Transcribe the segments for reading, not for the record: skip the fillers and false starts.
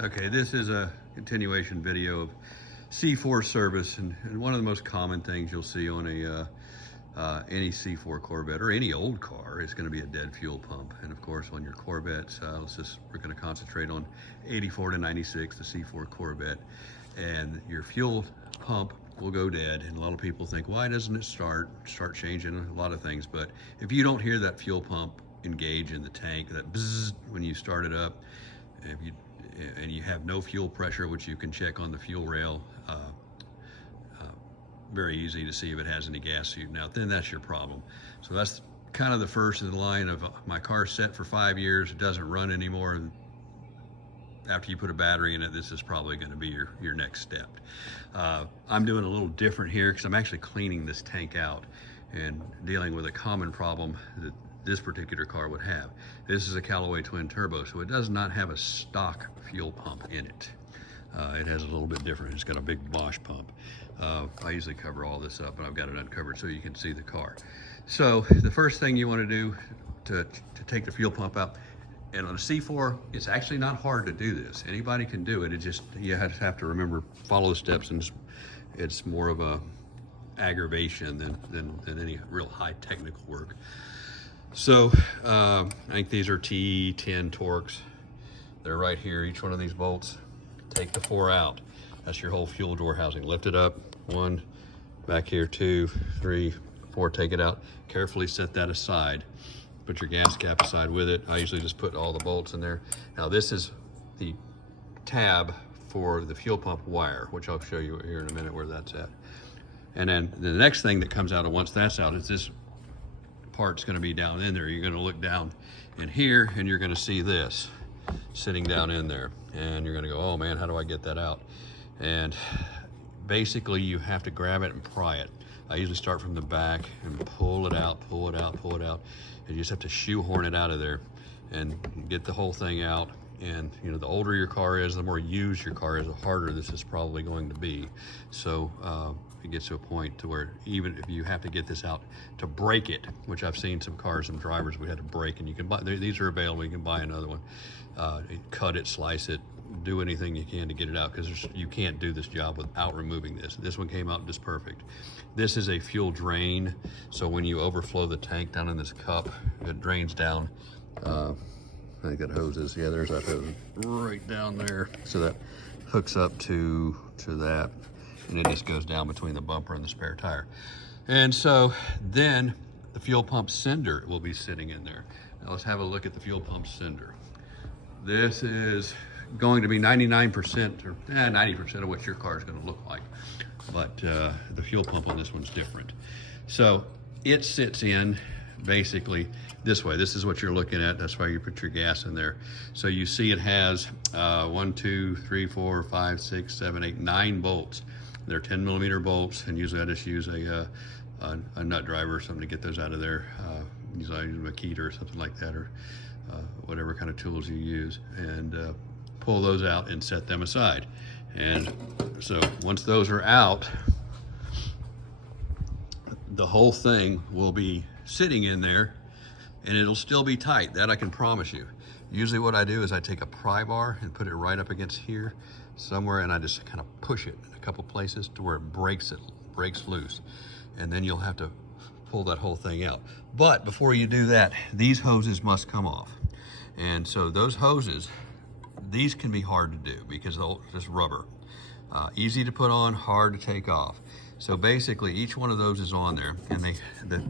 Okay, this is a continuation video of C4 service, and one of the most common things you'll see on any C4 Corvette or any old car is going to be a dead fuel pump. And of course, on your Corvettes, we're going to concentrate on 84 to 96, the C4 Corvette, and your fuel pump will go dead. And a lot of people think, why doesn't it start changing a lot of things? But if you don't hear that fuel pump engage in the tank, that bzzz when you start it up, and you have no fuel pressure, which you can check on the fuel rail, very easy to see if it has any gas shooting out, then that's your problem. So that's kind of the first in the line of my car's set for 5 years, it doesn't run anymore, and after you put a battery in it, this is probably going to be your next step. I'm doing a little different here because I'm actually cleaning this tank out and dealing with a common problem that this particular car would have. This is a Callaway twin turbo, so it does not have a stock fuel pump in it. It has a little bit different. It's got a big Bosch pump. I usually cover all this up, but I've got it uncovered so you can see the car. So the first thing you want to do to take the fuel pump out, and on a C4, it's actually not hard to do this. Anybody can do it. It just, you have to remember, follow the steps, and it's more of a aggravation than any real high technical work. So I think these are T10 Torx. They're right here, each one of these bolts. Take the 4 out. That's your whole fuel door housing. Lift it up, 1, back here, 2, 3, 4, take it out. Carefully set that aside. Put your gas cap aside with it. I usually just put all the bolts in there. Now this is the tab for the fuel pump wire, which I'll show you here in a minute where that's at. And then the next thing that comes out of once that's out is this part's going to be down in there. You're going to look down in here and you're going to see this sitting down in there, and you're going to go, oh man, how do I get that out? And basically you have to grab it and pry it. I usually start from the back and pull it out, pull it out, pull it out, and you just have to shoehorn it out of there and get the whole thing out. And you know, the older your car is, the more used your car is, the harder this is probably going to be. So it gets to a point to where even if you have to get this out to break it, which I've seen some cars and drivers we had to break, and you can buy, these are available, you can buy another one, cut it, slice it, do anything you can to get it out, because you can't do this job without removing this. This one came out just perfect. This is a fuel drain, so when you overflow the tank down in this cup, it drains down. I think that hose is, yeah, there's that hose right down there. So that hooks up to that, and it just goes down between the bumper and the spare tire. And so then the fuel pump cinder will be sitting in there. Now let's have a look at the fuel pump cinder. This is going to be 99% or 90% of what your car is going to look like. But the fuel pump on this one's different. So it sits in basically this way. This is what you're looking at. That's why you put your gas in there. So you see it has 1, 2, 3, 4, 5, 6, 7, 8, 9 bolts. They're 10mm bolts, and usually I just use a nut driver or something to get those out of there. Usually I use a Makita or something like that, or whatever kind of tools you use, and pull those out and set them aside. And so once those are out, the whole thing will be sitting in there, and it'll still be tight. That I can promise you. Usually what I do is I take a pry bar and put it right up against here somewhere, and I just kind of push it in a couple places to where it breaks loose. And then you'll have to pull that whole thing out. But before you do that, these hoses must come off. And so those hoses, these can be hard to do because they're just rubber. Easy to put on, hard to take off. So basically each one of those is on there, and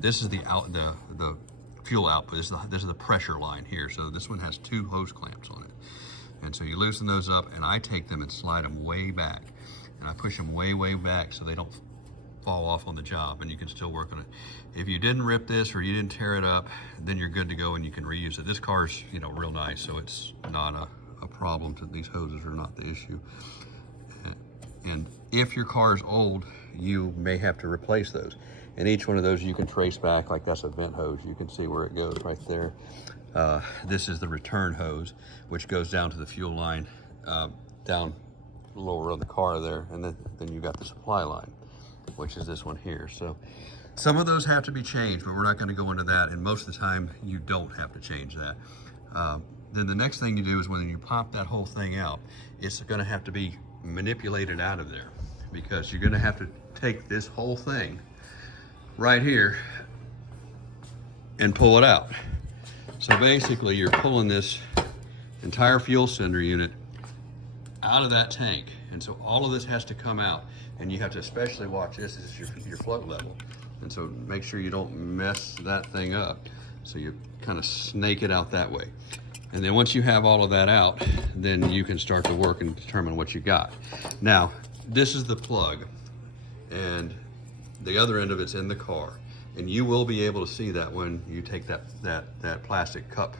this is the fuel output. This is the pressure line here. So this one has 2 hose clamps on it. And so you loosen those up, and I take them and slide them way back. And I push them way, way back so they don't fall off on the job, and you can still work on it. If you didn't rip this or you didn't tear it up, then you're good to go and you can reuse it. This car's, you know, real nice, so it's not a problem. These hoses are not the issue. And if your car's old, you may have to replace those. And each one of those you can trace back, like that's a vent hose. You can see where it goes right there. This is the return hose, which goes down to the fuel line, down lower on the car there. And then you got the supply line, which is this one here. So some of those have to be changed, but we're not going to go into that. And most of the time you don't have to change that. then the next thing you do is when you pop that whole thing out, it's gonna have to be manipulated out of there, because you're gonna have to take this whole thing right here and pull it out. So basically you're pulling this entire fuel cylinder unit out of that tank. And so all of this has to come out, and you have to especially watch this is your float level. And so make sure you don't mess that thing up. So you kind of snake it out that way. And then once you have all of that out, then you can start to work and determine what you got. Now, this is the plug, and the other end of it's in the car. And you will be able to see that when you take that plastic cup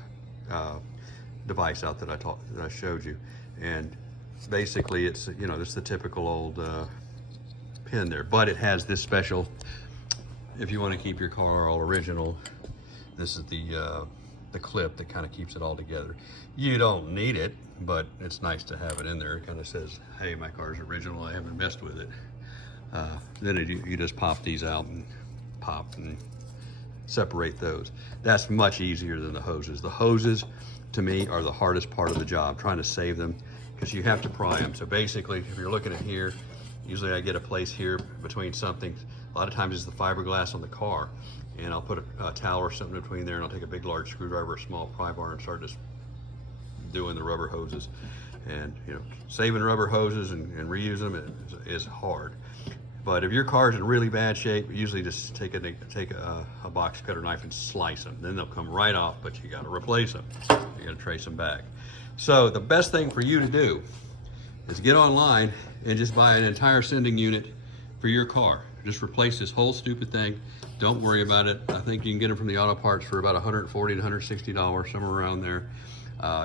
device out that I showed you. And basically it's, you know, it's the typical old pin there, but it has this special, if you want to keep your car all original, this is the clip that kind of keeps it all together. You don't need it, but it's nice to have it in there. It kind of says, hey, my car's original, I haven't messed with it. Then you just pop these out and pop and separate those. That's much easier than the hoses. The hoses, to me, are the hardest part of the job, trying to save them, because you have to pry them. So basically, if you're looking at here, usually I get a place here between something. A lot of times it's the fiberglass on the car, and I'll put a towel or something between there, and I'll take a big large screwdriver, a small pry bar, and start just doing the rubber hoses. And you know, saving rubber hoses and reuse them is hard. But if your car's in really bad shape, usually just take a box cutter knife and slice them. Then they'll come right off, but you gotta replace them. You gotta trace them back. So the best thing for you to do is get online and just buy an entire sending unit for your car. Just replace this whole stupid thing. Don't worry about it. I think you can get them from the auto parts for about $140 to $160, somewhere around there.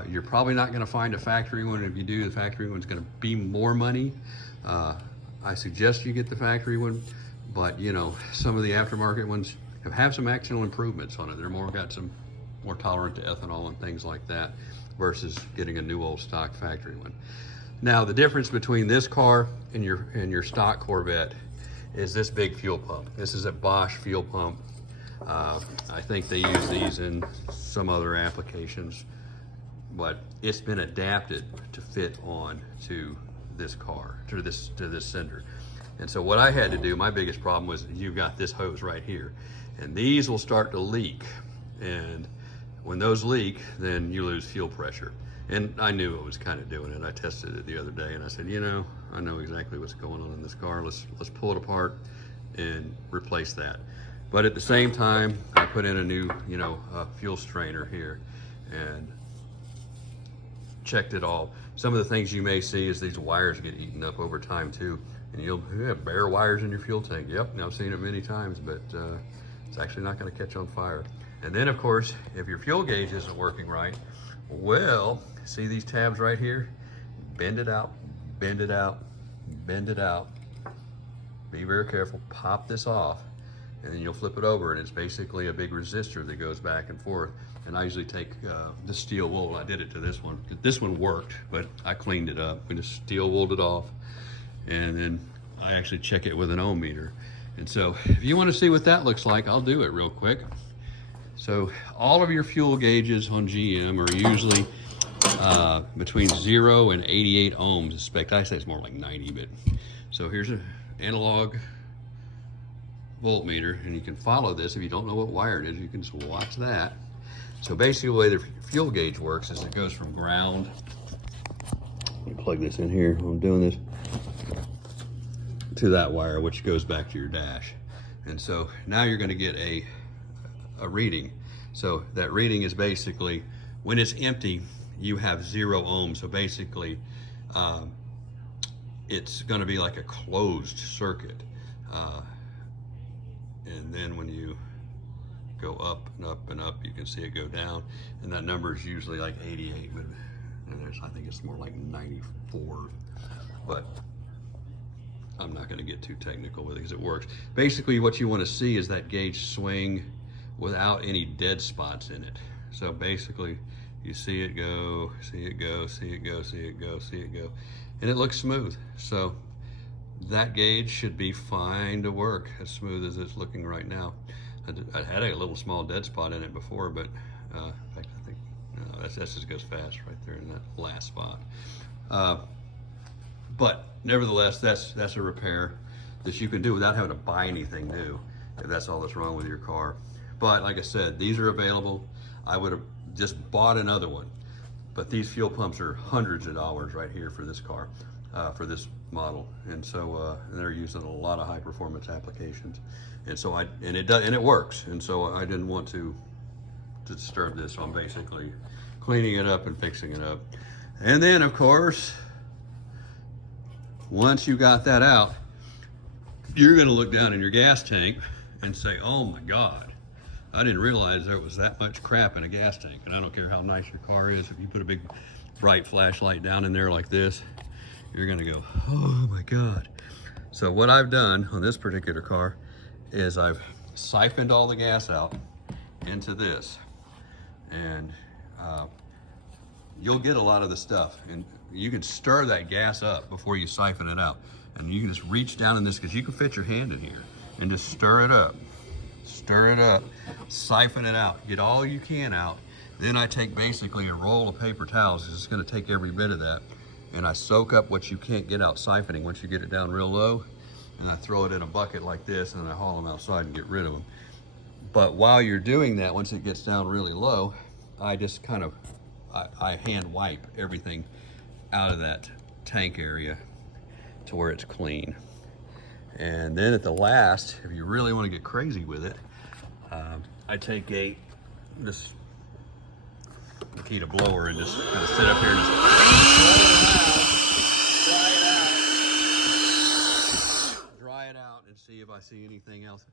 You're probably not gonna find a factory one. If you do, the factory one's gonna be more money. I suggest you get the factory one, but you know, some of the aftermarket ones have some actual improvements on it. They're got some more tolerant to ethanol and things like that, versus getting a new old stock factory one. Now, the difference between this car and your stock Corvette is this big fuel pump. This is a Bosch fuel pump. I think they use these in some other applications, but it's been adapted to fit on to this car, to this sender. And so what I had to do, my biggest problem was, you've got this hose right here, and these will start to leak. And when those leak, then you lose fuel pressure. And I knew it was kind of doing it. I tested it the other day, and I said, you know, I know exactly what's going on in this car. Let's pull it apart and replace that. But at the same time, I put in a new, you know, fuel strainer here, and checked it all. Some of the things you may see is these wires get eaten up over time too, and you'll have bare wires in your fuel tank. Yep, I've seen it many times, but it's actually not going to catch on fire. And then of course, if your fuel gauge isn't working right, well, see these tabs right here? Bend it out, bend it out, bend it out. Be very careful, pop this off, and then you'll flip it over, and it's basically a big resistor that goes back and forth. And I usually take the steel wool. I did it to this one. This one worked, but I cleaned it up. We just steel wooled it off, and then I actually check it with an ohm meter. And so if you want to see what that looks like, I'll do it real quick. So all of your fuel gauges on GM are usually between 0 and 88 ohms. Spec, I say it's more like 90, but so here's an analog voltmeter, and you can follow this. If you don't know what wire it is, you can just watch that. So basically the way the fuel gauge works is it goes from ground. Let me plug this in here while I'm doing this, to that wire, which goes back to your dash. And so now you're going to get a reading. So that reading is basically, when it's empty, you have 0 ohms. So basically it's going to be like a closed circuit. And then when you go up and up and up, you can see it go down, and that number is usually like 88, but I think it's more like 94, but I'm not going to get too technical with it because it works. Basically what you want to see is that gauge swing without any dead spots in it. So basically you see it go, see it go, see it go, see it go, see it go, and it looks smooth. So that gauge should be fine to work, as smooth as it's looking right now. I had a little small dead spot in it before, but in fact, I think No, that just goes fast right there in that last spot. But nevertheless, that's a repair that you can do without having to buy anything new, if that's all that's wrong with your car. But like I said, these are available. I would have just bought another one, but these fuel pumps are hundreds of dollars right here for this car, for this model, and so they're used in a lot of high performance applications, and so it works, and so I didn't want to disturb this, so I'm basically cleaning it up and fixing it up. And then of course, once you got that out, you're going to look down in your gas tank and say, oh my God, I didn't realize there was that much crap in a gas tank. And I don't care how nice your car is, if you put a big bright flashlight down in there like this, you're going to go, oh my God. So what I've done on this particular car is I've siphoned all the gas out into this, and you'll get a lot of the stuff, and you can stir that gas up before you siphon it out, and you can just reach down in this, because you can fit your hand in here and just stir it up, siphon it out, get all you can out. Then I take basically a roll of paper towels, it's going to take every bit of that, and I soak up what you can't get out siphoning once you get it down real low, and I throw it in a bucket like this, and I haul them outside and get rid of them. But while you're doing that, once it gets down really low, I just kind of I hand wipe everything out of that tank area to where it's clean. And then at the last, if you really want to get crazy with it, I take this Makita blower and just kind of sit up here and just dry it out and see if I see anything else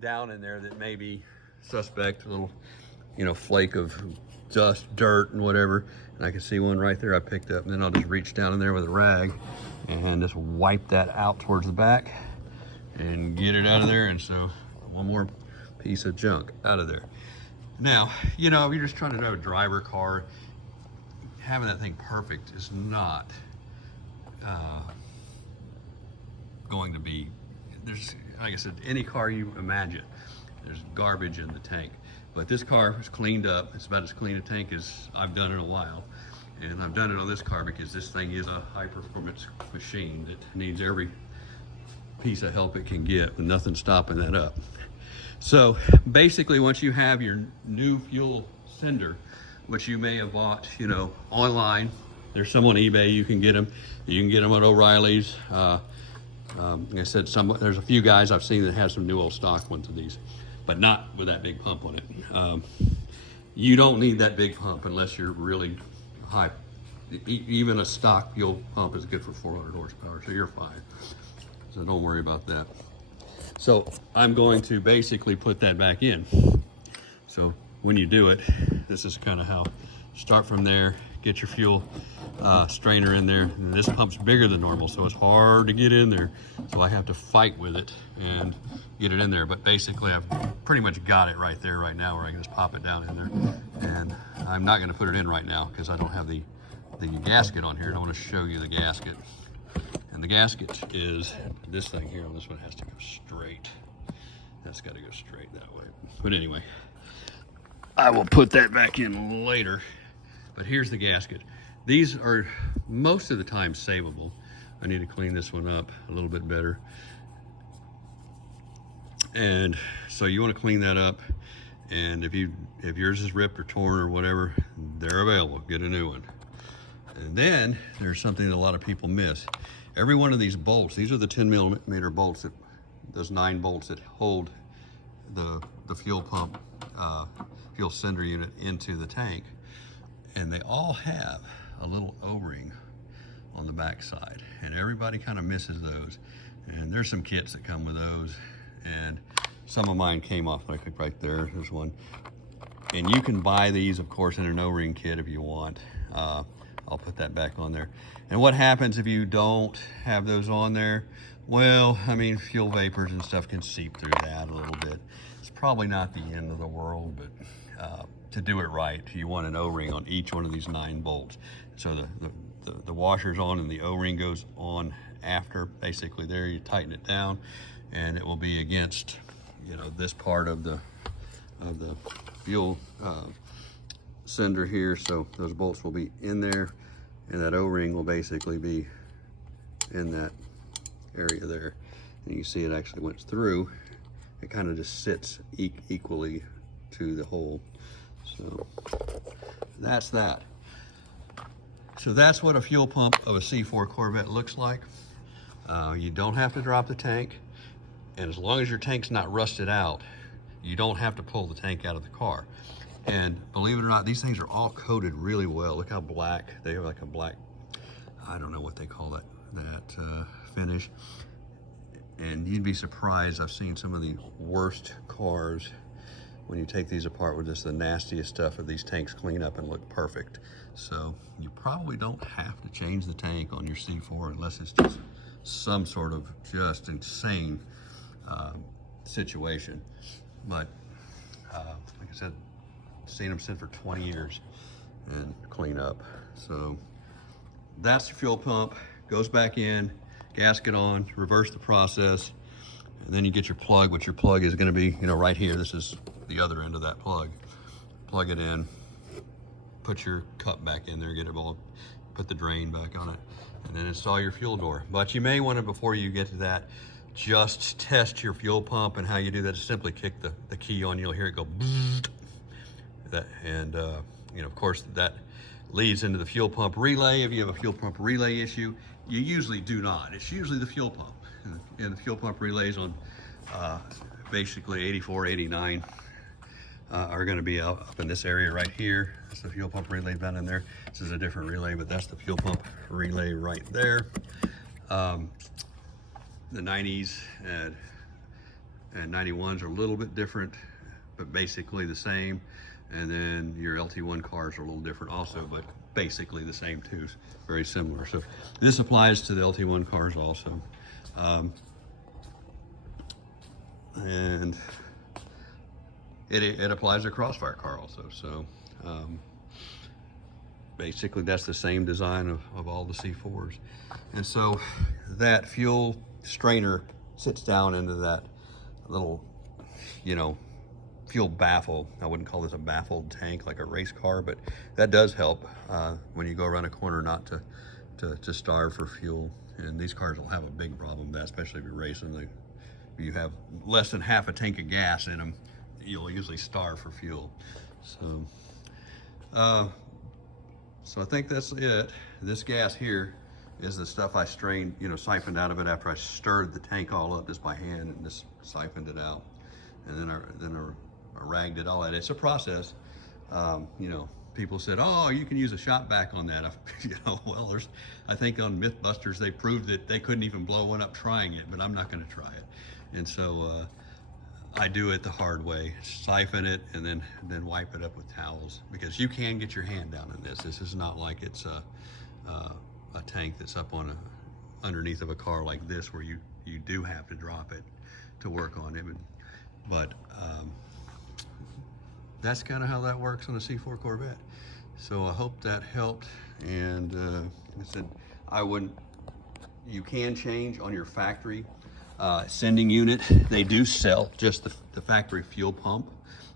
down in there that may be suspect, a little, flake of dust, dirt, and whatever. And I can see one right there I picked up, and then I'll just reach down in there with a rag and just wipe that out towards the back and get it out of there. And so one more piece of junk out of there. Now, if you're just trying to drive a driver car, having that thing perfect is not going to be, like I said, any car you imagine, there's garbage in the tank. But this car is cleaned up. It's about as clean a tank as I've done in a while. And I've done it on this car because this thing is a high performance machine that needs every piece of help it can get, with nothing stopping that up. So basically, once you have your new fuel sender, which you may have bought, online, there's some on eBay, you can get them. You can get them at O'Reilly's. Like I said, there's a few guys I've seen that have some new old stock ones of these, but not with that big pump on it. You don't need that big pump unless you're really high. Even a stock fuel pump is good for 400 horsepower, so you're fine. So don't worry about that. So I'm going to basically put that back in. So when you do it, this is kind of how, start from there, get your fuel strainer in there. And this pump's bigger than normal, so it's hard to get in there. So I have to fight with it and get it in there. But basically, I've pretty much got it right there right now, where I can just pop it down in there. And I'm not gonna put it in right now because I don't have the gasket on here. And I wanna show you the gasket. And the gasket is this thing here. On this one has to go straight. That's gotta go straight that way. But anyway, I will put that back in later. But here's the gasket. These are most of the time savable. I need to clean this one up a little bit better. And so you want to clean that up. And if yours is ripped or torn or whatever, they're available. Get a new one. And then there's something that a lot of people miss. Every one of these bolts, these are the 10mm bolts, those 9 bolts that hold the fuel pump, fuel sender unit into the tank. And they all have a little O-ring on the back side, and everybody kind of misses those. And there's some kits that come with those, and some of mine came off like right there. There's one, and you can buy these, of course, in an O-ring kit if you want. I'll put that back on there. And what happens if you don't have those on there? Well, I mean, fuel vapors and stuff can seep through that a little bit. It's probably not the end of the world, but to do it right, you want an O-ring on each one of these 9 bolts. So the washer's on and the O-ring goes on after. Basically there, you tighten it down and it will be against, this part of the fuel sender here, so those bolts will be in there, and that O-ring will basically be in that area there. And you see it actually went through. It kind of just sits equally to the hole. So that's that. So that's what a fuel pump of a C4 Corvette looks like. You don't have to drop the tank, and as long as your tank's not rusted out, you don't have to pull the tank out of the car. And believe it or not, these things are all coated really well. Look how black, they have like a black, I don't know what they call that finish. And you'd be surprised, I've seen some of the worst cars when you take these apart with just the nastiest stuff of these tanks clean up and look perfect. So you probably don't have to change the tank on your C4 unless it's just some sort of just insane situation. But like I said, seen them sit for 20 years and clean up. So that's the fuel pump, goes back in, gasket on, reverse the process, and then you get your plug, which your plug is gonna be, you know, right here. This is the other end of that plug. Plug it in, put your cup back in there, get it all, put the drain back on it, and then install your fuel door. But you may want to, before you get to that, just test your fuel pump. And how you do that is simply kick the key on. You'll hear it go bzzzt. That, and you know, of course, that leads into the fuel pump relay. If you have a fuel pump relay issue, you usually do not. It's usually the fuel pump. And the fuel pump relays on basically 84, 89 are going to be up in this area right here. That's the fuel pump relay down in there. This is a different relay, but that's the fuel pump relay right there. The 90s and 91s are a little bit different, but basically the same. And then your LT1 cars are a little different also, but basically the same too, very similar. So this applies to the LT1 cars also. And it applies to a Crossfire car also. So basically that's the same design of all the C4s. And so that fuel strainer sits down into that little, you know, fuel baffle. I wouldn't call this a baffled tank like a race car, but that does help when you go around a corner not to starve for fuel. And these cars will have a big problem with that, especially if you're racing. If you have less than half a tank of gas in them, you'll usually starve for fuel. So, so I think that's it. This gas here is the stuff I strained, you know, siphoned out of it after I stirred the tank all up just by hand and just siphoned it out. And then I ragged it all out. It's a process. You know, people said, oh, you can use a shop vac on that. You know, well, I think on Mythbusters, they proved that they couldn't even blow one up trying it, but I'm not gonna try it. And so I do it the hard way, siphon it and then wipe it up with towels, because you can get your hand down in this. This is not like it's a tank that's up on underneath of a car like this, where you do have to drop it to work on it. But that's kind of how that works on a C4 Corvette. So I hope that helped. And I said, you can change on your factory sending unit. They do sell just the factory fuel pump,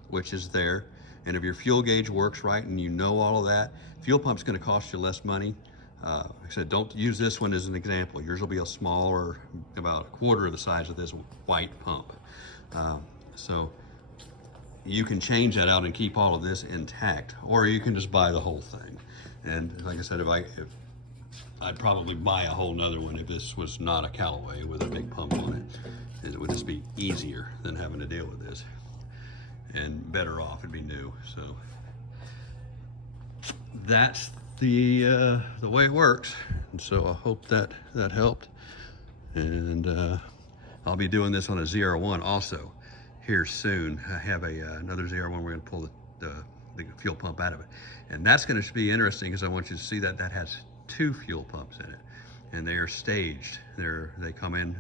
which is there. And if your fuel gauge works right and you know all of that, fuel pump's gonna cost you less money. Like I said, don't use this one as an example. Yours will be a smaller, about a quarter of the size of this white pump. So you can change that out and keep all of this intact, or you can just buy the whole thing. And like I said, I'd probably buy a whole nother one if this was not a Callaway with a big pump on it. It would just be easier than having to deal with this, and better off, it'd be new. So that's the way it works. And so I hope that helped. And I'll be doing this on a ZR1 also here soon. I have another ZR1. We're gonna pull the fuel pump out of it. And that's gonna be interesting, because I want you to see that has 2 fuel pumps in it, and they are staged. They come in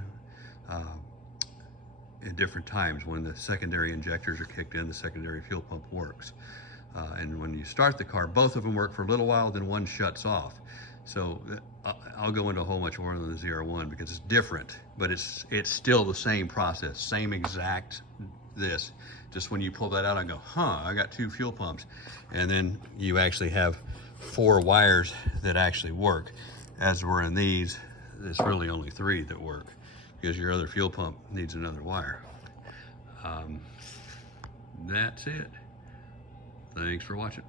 at different times. When the secondary injectors are kicked in, the secondary fuel pump works. And when you start the car, both of them work for a little while, then one shuts off. So I'll go into a whole much more than the ZR1, because it's different, but it's still the same process, same exact this. Just when you pull that out, I go, huh, I got 2 fuel pumps. And then you actually have 4 wires that actually work. As we're in these, there's really only 3 that work because your other fuel pump needs another wire. That's it. Thanks for watching.